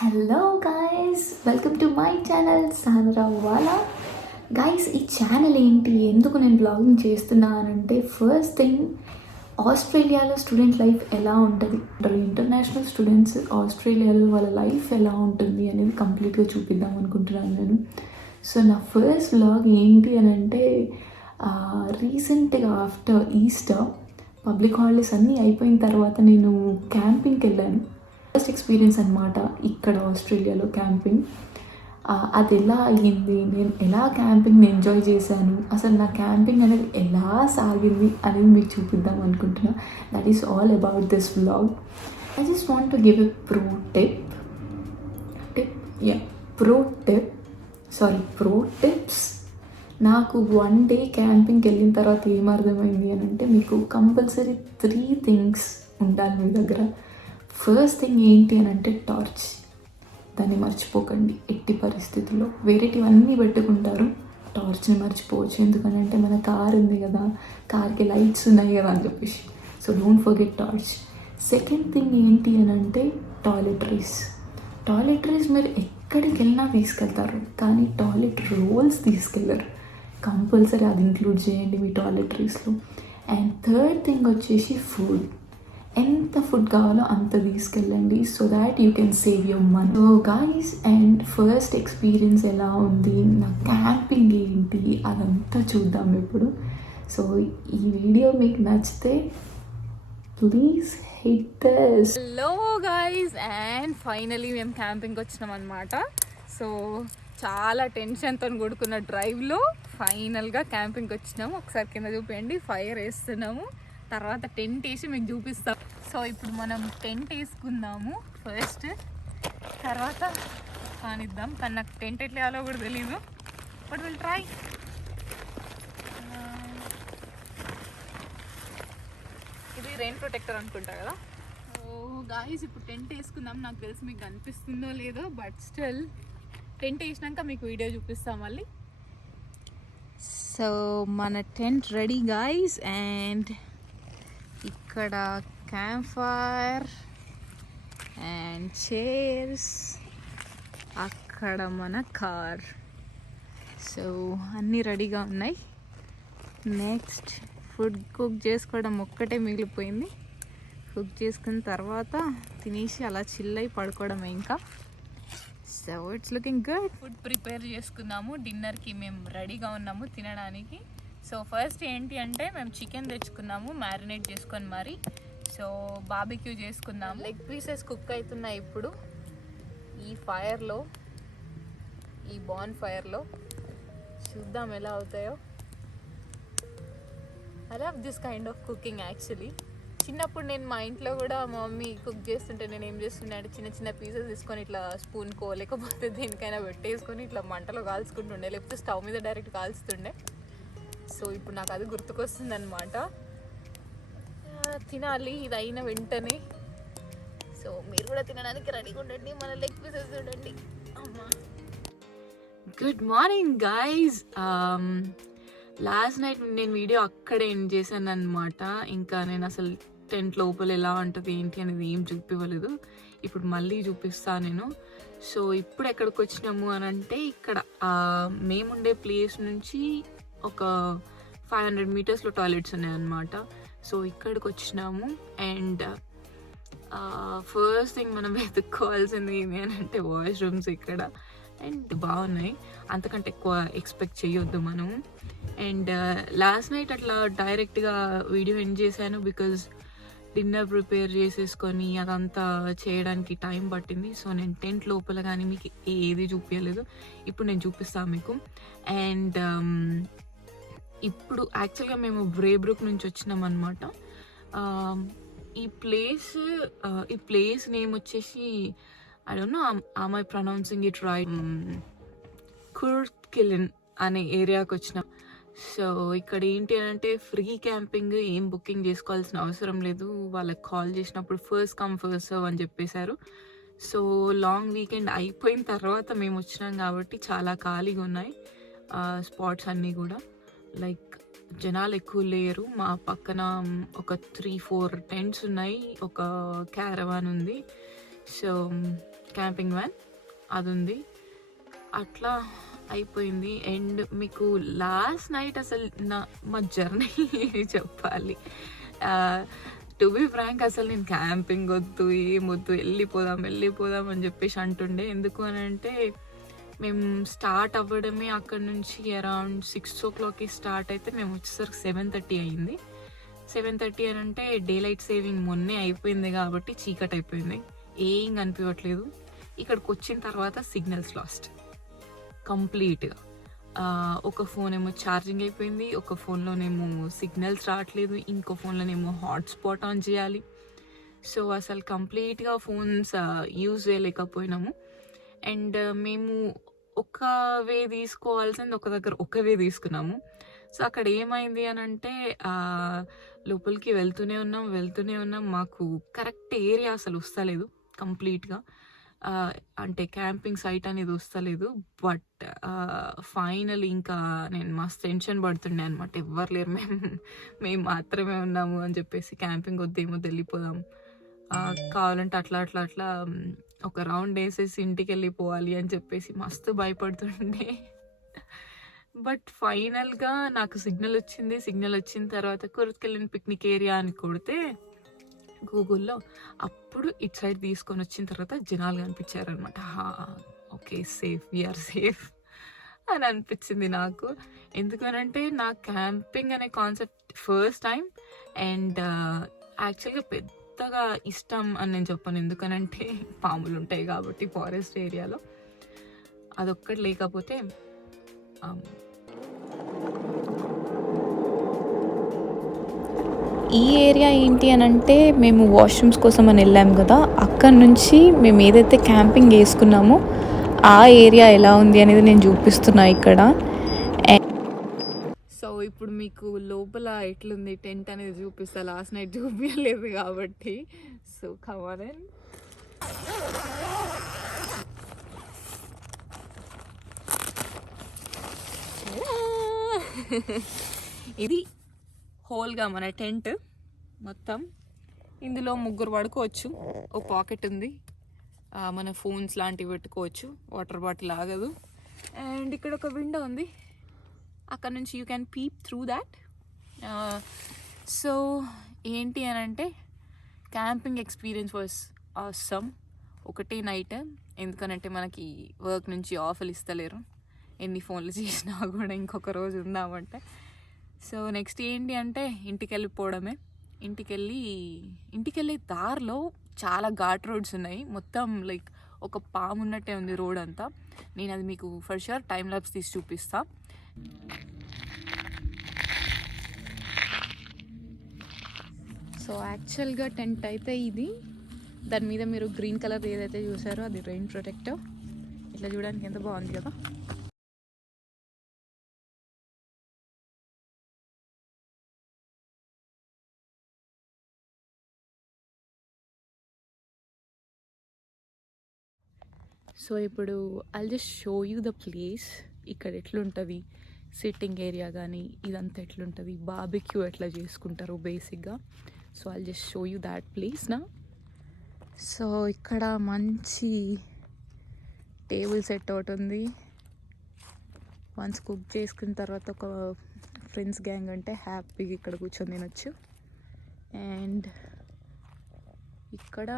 Hello guys, welcome to my channel సానరా వాలా. Guys, ఈ ఛానల్ ఏంటి, ఎందుకు నేను బ్లాగింగ్ చేస్తున్నానంటే, ఫస్ట్ థింగ్, ఆస్ట్రేలియాలో స్టూడెంట్ లైఫ్ ఎలా ఉంటుంది, ఇంటర్నేషనల్ స్టూడెంట్స్ ఆస్ట్రేలియాలో వాళ్ళ లైఫ్ ఎలా ఉంటుంది అనేది కంప్లీట్గా చూపిద్దాం అనుకుంటున్నాను నేను. సో నా ఫస్ట్ బ్లాగ్ ఏంటి అని అంటే, రీసెంట్గా ఆఫ్టర్ ఈస్టర్ పబ్లిక్ హాలిడేస్ అన్నీ అయిపోయిన తర్వాత నేను క్యాంపింగ్కి వెళ్ళాను. ఫస్ట్ ఎక్స్పీరియన్స్ అనమాట ఇక్కడ ఆస్ట్రేలియాలో క్యాంపింగ్. అది ఎలా అయ్యింది, నేను ఎలా క్యాంపింగ్ని ఎంజాయ్ చేశాను, అసలు నా క్యాంపింగ్ అనేది ఎలా సాగింది అనేది మీకు చూపిద్దాం అనుకుంటున్నా. That is all about this vlog. I just want to give a pro tips. నాకు 1 డే క్యాంపింగ్కి వెళ్ళిన తర్వాత ఏమర్థమైంది అని అంటే, మీకు కంపల్సరీ 3 థింగ్స్ ఉండాలి మీ దగ్గర. ఫస్ట్ థింగ్ ఏంటి అని అంటే టార్చ్. దాన్ని మర్చిపోకండి ఎట్టి పరిస్థితుల్లో. వేరేటివన్నీ పెట్టుకుంటారు, టార్చ్ని మర్చిపోవచ్చు. ఎందుకంటే మన కార్ ఉంది కదా, కార్కి లైట్స్ ఉన్నాయి కదా అని చెప్పేసి. So don't forget torch. Second thing ఏంటి అని అంటే టాయిలెటరీస్ మీరు ఎక్కడికి వెళ్ళినా తీసుకెళ్తారు, కానీ టాయిలెట్ రోల్స్ తీసుకెళ్ళరు. కంపల్సరీ అది ఇంక్లూడ్ చేయండి మీ టాయిలెటరీస్లో. అండ్ థర్డ్ థింగ్ వచ్చేసి ఫుడ్. ఎంత ఫుడ్ కావాలో అంత తీసుకెళ్ళండి, so that you can save your money. So guys, and first experience ఎలా ఉంది, నా క్యాంపింగ్ ఏంటి, అదంతా చూద్దాం ఇప్పుడు. సో ఈ వీడియో మీకు నచ్చితే please hit this. Hello guys, and finally మేము క్యాంపింగ్కి వచ్చినాం అనమాట. సో చాలా టెన్షన్తో కూడుకున్న డ్రైవ్లో ఫైనల్గా క్యాంపింగ్కి వచ్చినాము. ఒకసారి కింద చూపించండి, ఫైర్ వేస్తున్నాము, తర్వాత టెంట్ వేసి మీకు చూపిస్తాం. సో ఇప్పుడు మనం టెంట్ వేసుకుందాము ఫస్ట్, తర్వాత కానిద్దాం. కానీ నాకు టెంట్ ఎట్లా వేయాలో కూడా తెలీదు, బట్ విల్ ట్రై. ఇది రెయిన్ ప్రొటెక్టర్ అనుకుంటా కదా. ఓ గాయ్స్, ఇప్పుడు టెంట్ వేసుకుందాం. నాకు తెలిసి మీకు కనిపిస్తుందో లేదో, బట్ స్టిల్ టెంట్ వేసినాక మీకు వీడియో చూపిస్తాం మళ్ళీ. సో మన టెంట్ రెడీ గాయ్స్, అండ్ ఇక్కడ క్యాంప్ ఫైర్ అండ్ చైర్స్, అక్కడ మన కార్. సో అన్నీ రెడీగా ఉన్నాయి. నెక్స్ట్ ఫుడ్ కుక్ చేసుకోవడం ఒక్కటే మిగిలిపోయింది. కుక్ చేసుకున్న తర్వాత తినేసి అలా చిల్ అయి పడుకోవడమే ఇంకా. So it's looking good. Food prepare చేసుకున్నాము, డిన్నర్కి మేము రెడీగా ఉన్నాము తినడానికి. సో ఫస్ట్ ఏంటి అంటే, మేము చికెన్ తెచ్చుకున్నాము మ్యారినేట్ చేసుకొని మరి. సో బార్బిక్యూ చేసుకున్నాము. లెగ్ పీసెస్ కుక్ అవుతున్నాయి ఇప్పుడు ఈ ఫైర్లో, ఈ బాన్ ఫైర్లో. చూద్దాం ఎలా అవుతాయో. I love this kind of cooking actually. చిన్నప్పుడు నేను మా ఇంట్లో కూడా మా మమ్మీ కుక్ చేస్తుంటే నేను ఏం చేస్తుండే అంటే, చిన్న చిన్న పీసెస్ తీసుకొని ఇట్లా స్పూన్కో లేకపోతే దేనికైనా పెట్టేసుకొని ఇట్లా మంటలో కాల్చుకుంటుండే, లేకపోతే స్టవ్ మీద డైరెక్ట్ కాల్చుతుండే. సో ఇప్పుడు నాకు అది గుర్తుకొస్తుంది అనమాట. తినాలి ఇది అయిన వెంటనే. సో మీరు కూడా తినడానికి రెడీగా ఉండండి. మన లెగ్ పీసెస్ చూడండి. అమ్మా, good morning guys. Last night నేను వీడియో అక్కడే ఎండ్ చేశాను అనమాట. ఇంకా నేను అసలు టెంట్ లోపల ఎలా ఉంటుంది ఏంటి అనేది ఏం చూపివ్వలేదు. ఇప్పుడు మళ్ళీ చూపిస్తాను నేను. సో ఇప్పుడు ఎక్కడికి వచ్చినాము అని అంటే, ఇక్కడ మేముండే ప్లేస్ నుంచి ఒక 500 మీటర్స్లో టాయిలెట్స్ ఉన్నాయన్నమాట. సో ఇక్కడికి వచ్చినాము. అండ్ ఫస్ట్ థింగ్ మనం వెతుక్కోవాల్సింది ఏమి అని అంటే వాష్రూమ్స్ ఇక్కడ. అండ్ బాగున్నాయి, అంతకంటే ఎక్కువ ఎక్స్పెక్ట్ చేయొద్దు మనం. అండ్ లాస్ట్ నైట్ అట్లా డైరెక్ట్గా వీడియో ఎండ్ చేశాను, బికాజ్ డిన్నర్ ప్రిపేర్ చేసేసుకొని అదంతా చేయడానికి టైం పట్టింది. సో నేను టెంట్ లోపల కానీ మీకు ఏది చూపించలేదు. ఇప్పుడు నేను చూపిస్తాను మీకు. అండ్ ఇప్పుడు యాక్చువల్గా మేము బ్రేబ్రూక్ నుంచి వచ్చినాం అనమాట. ఈ ప్లేస్ నేమ్ వచ్చేసి, I don't know am I pronouncing it right, కుర్ట్కిలిన్ అనే ఏరియాకి వచ్చినాం. సో ఇక్కడ ఏంటి అని అంటే, ఫ్రీ క్యాంపింగ్, ఏం బుకింగ్ చేసుకోవాల్సిన అవసరం లేదు. వాళ్ళకి కాల్ చేసినప్పుడు ఫస్ట్ కమ్ ఫస్ట్ సర్వ్ అని చెప్పేశారు. సో లాంగ్ వీకెండ్ అయిపోయిన తర్వాత మేము వచ్చినాం కాబట్టి చాలా ఖాళీగా ఉన్నాయి స్పాట్స్ అన్నీ కూడా. లైక్ జనాలు ఎక్కువ లేరు. మా పక్కన ఒక 3-4 టెంట్స్ ఉన్నాయి, ఒక క్యారవాన్ ఉంది. సో క్యాంపింగ్ వ్యాన్ అది ఉంది. అట్లా అయిపోయింది. అండ్ మీకు లాస్ట్ నైట్ అసలు మా జర్నీ చెప్పాలి. టు బి ఫ్రాంక్ అసలు నేను క్యాంపింగ్ వద్దు ఏమొద్దు వెళ్ళిపోదాం అని చెప్పేసి అంటుండే. ఎందుకు అని అంటే మేము స్టార్ట్ అవ్వడమే అక్కడ నుంచి అరౌండ్ 6 o'clockకి స్టార్ట్ అయితే మేము వచ్చేసరికి 7:30 అయింది. 7:30 అని అంటే డే లైట్ సేవింగ్ మొన్నే అయిపోయింది కాబట్టి చీకటి అయిపోయింది, ఏం కనిపించట్లేదు. ఇక్కడికి వచ్చిన తర్వాత సిగ్నల్స్ లాస్ట్ కంప్లీట్గా. ఒక ఫోన్ ఏమో ఛార్జింగ్ అయిపోయింది, ఒక ఫోన్లోనేమో సిగ్నల్స్ రావట్లేదు, ఇంకో ఫోన్లోనేమో హాట్స్పాట్ ఆన్ చేయాలి. సో అసలు కంప్లీట్గా ఫోన్స్ యూజ్ చేయలేకపోయినాము. అండ్ మేము ఒక వే తీసుకోవాల్సింది ఒక వే తీసుకున్నాము. సో అక్కడ ఏమైంది అని అంటే లోపలికి వెళ్తూనే ఉన్నాం, మాకు కరెక్ట్ ఏరియా అసలు వస్తలేదు కంప్లీట్గా. అంటే క్యాంపింగ్ సైట్ అనేది వస్తలేదు. బట్ ఫైనల్ ఇంకా నేను మస్తు టెన్షన్ పడుతుండే అనమాట. ఎవ్వరు లేరు, మేము మాత్రమే ఉన్నాము అని చెప్పేసి క్యాంపింగ్ వద్దేమో వెళ్ళిపోదాం, కావాలంటే అట్లా ఒక రౌండ్ వేసేసి ఇంటికి వెళ్ళిపోవాలి అని చెప్పేసి మస్తు భయపడుతుండే. బట్ ఫైనల్గా నాకు సిగ్నల్ వచ్చిన తర్వాత కొరతకెళ్ళిన పిక్నిక్ ఏరియా అని కొడితే గూగుల్లో అప్పుడు ఇటు సైడ్ తీసుకొని వచ్చిన తర్వాత జనాలు కనిపించారనమాట. ఓకే వీఆర్ సేఫ్ అని అనిపించింది నాకు. ఎందుకనంటే నా క్యాంపింగ్ అనే కాన్సెప్ట్ ఫస్ట్ టైం. అండ్ యాక్చువల్గా పెద్దగా ఇష్టం అని నేను చెప్పను, ఎందుకనంటే పాములు ఉంటాయి కాబట్టి ఫారెస్ట్ ఏరియాలో. అదొక్కటి లేకపోతే ఈ ఏరియా ఏంటి అని అంటే మేము వాష్రూమ్స్ కోసం అని వెళ్ళాము కదా, అక్కడ నుంచి మేము ఏదైతే క్యాంపింగ్ వేసుకున్నామో ఆ ఏరియా ఎలా ఉంది అనేది నేను చూపిస్తున్నా ఇక్కడ. సో ఇప్పుడు మీకు లోపల ఎట్లుంది టెంట్ అనేది చూపిస్తా, లాస్ట్ నైట్ చూపించలేదు కాబట్టి. సో కమాన్. ఇది హోల్గా మన టెంట్ మొత్తం. ఇందులో 3 పడుకోవచ్చు. ఓ పాకెట్ ఉంది, మన ఫోన్స్ లాంటివి పెట్టుకోవచ్చు, వాటర్ బాటిల్ ఆగదు. అండ్ ఇక్కడ ఒక విండో ఉంది, అక్కడ నుంచి you can peep through that. So ఏంటి అని అంటే క్యాంపింగ్ ఎక్స్పీరియన్స్ వాజ్ ఆసమ్. ఒకటే నైట్, ఎందుకనంటే మనకి వర్క్ నుంచి ఆఫర్లు ఇస్తలేరు, ఎన్ని ఫోన్లు చేసినా కూడా ఇంకొక రోజు ఉందామంటే. సో నెక్స్ట్ ఏంటి అంటే ఇంటికి వెళ్ళే దారిలో చాలా ఘాట్ రోడ్స్ ఉన్నాయి. మొత్తం లైక్ ఒక పాము ఉన్నట్టే ఉంది రోడ్ అంతా. నేను అది మీకు ఫర్ షూర్ టైం ల్యాప్స్ తీసి చూపిస్తా. సో యాక్చువల్గా టెంట్ అయితే ఇది. దాని మీద మీరు గ్రీన్ కలర్ ఏదైతే చూసారో అది రెయిన్ ప్రొటెక్టర్. ఇట్లా చూడడానికి ఎంత బాగుంది కదా. సో ఇప్పుడు I'll just show you the place. ఇక్కడ ఎట్లుంటుంది సిట్టింగ్ ఏరియా కానీ ఇదంతా ఎట్లుంటుంది, బార్బిక్యూ ఎట్లా చేసుకుంటారు బేసిక్గా. So I'll just show you that place నా. సో ఇక్కడ మంచి టేబుల్ సెట్ ఒకటి ఉంది. వన్స్ కుక్ చేసుకున్న తర్వాత ఒక ఫ్రెండ్స్ గ్యాంగ్ అంటే హ్యాపీగా ఇక్కడ కూర్చొని తినొచ్చు. అండ్ ఇక్కడ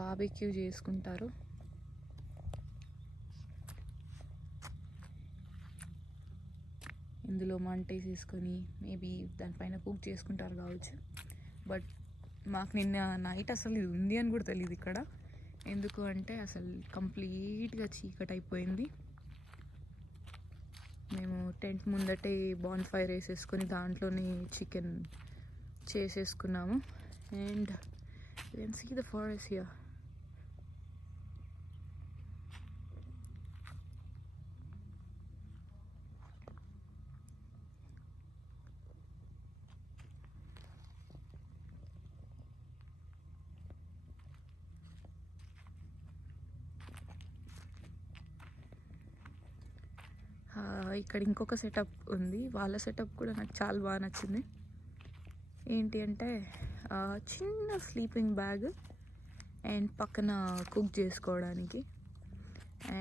బార్బిక్యూ చేసుకుంటారు. ఇందులో మంట వేసేసుకొని మేబీ దానిపైన కుక్ చేసుకుంటారు కావచ్చు. బట్ మాకు నిన్న నైట్ అసలు ఇది ఉంది అని కూడా తెలియదు ఇక్కడ. ఎందుకు అంటే అసలు కంప్లీట్గా చీకటి అయిపోయింది. మేము టెంట్ ముందటే బాన్ ఫైర్ వేసేసుకొని దాంట్లోనే చికెన్ చేసేసుకున్నాము. And you can see the forest here. ఇక్కడ ఇంకొక సెటప్ ఉంది, వాళ్ళ సెటప్ కూడా నాకు చాలా బాగా నచ్చింది. ఏంటి అంటే చిన్న స్లీపింగ్ బ్యాగ్ అండ్ పక్కన కుక్ చేసుకోవడానికి.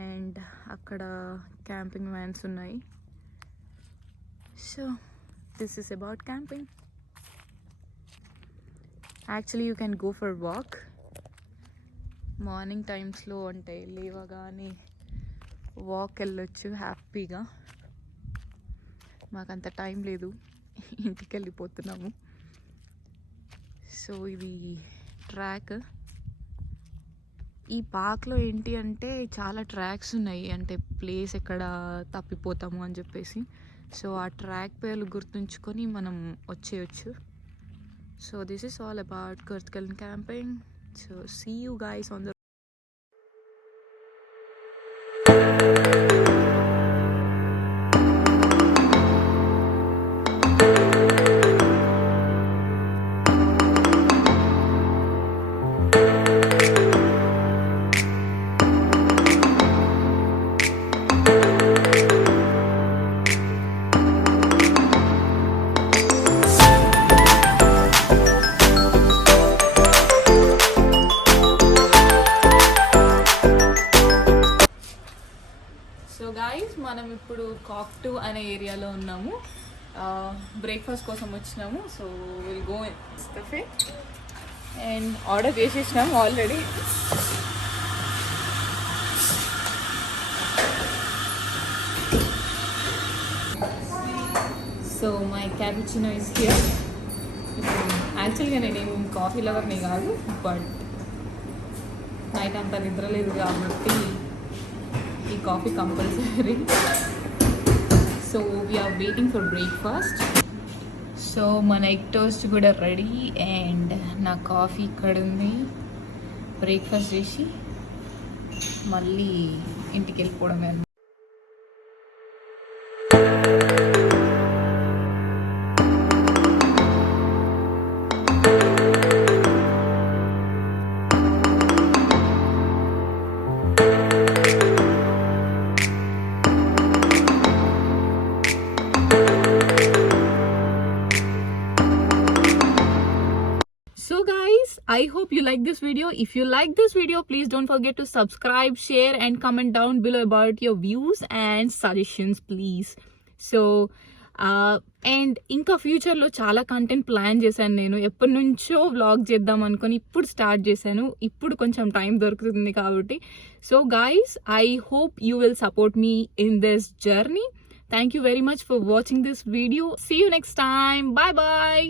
అండ్ అక్కడ క్యాంపింగ్ వ్యాన్స్ ఉన్నాయి. So this is about camping. Actually you can go for walk morning టైమ్స్లో, అంటే లేవగానే వాక్ వెళ్ళొచ్చు హ్యాపీగా. మాకంత టైం లేదు, ఇంటికి వెళ్ళిపోతున్నాము. సో ఇది ట్రాక్. ఈ పార్క్లో ఏంటి అంటే చాలా ట్రాక్స్ ఉన్నాయి, అంటే ప్లేస్ ఎక్కడ తప్పిపోతాము అని చెప్పేసి. సో ఆ ట్రాక్ పేర్లు గుర్తుంచుకొని మనం వచ్చేయచ్చు. So this is all about Kurthkal camping. So see you guys on the మనం ఇప్పుడు కాక్టూ అనే ఏరియాలో ఉన్నాము. బ్రేక్ఫాస్ట్ కోసం వచ్చినాము. So will go in cafe and order చేసేసినాము already. So my cappuccino is here. యాక్చువల్గా నేనేం కాఫీ లవర్ని కాదు, బట్ నైట్ అంతా నిద్ర లేదు కాబట్టి ఈ coffee compulsory. So we are waiting for breakfast. So మన ఎగ్ టోస్ట్ కూడా రెడీ అండ్ నా కాఫీ ఇక్కడ ఉంది. బ్రేక్ఫాస్ట్ చేసి మళ్ళీ ఇంటికి వెళ్ళిపోవడమే. So guys, I hope you like this video. If you like this video, please don't forget to subscribe, share and comment down below about your views and suggestions please. So and ఇంకా ఫ్యూచర్లో చాలా content plan చేశాను. నేను ఎప్పటి నుంచో vlog చేద్దాం అనుకొని ఇప్పుడు స్టార్ట్ చేశాను. ఇప్పుడు కొంచెం టైం దొరుకుతుంది కాబట్టి. So guys, I hope you will support me in this journey. Thank you very much for watching this video. See you next time. Bye bye.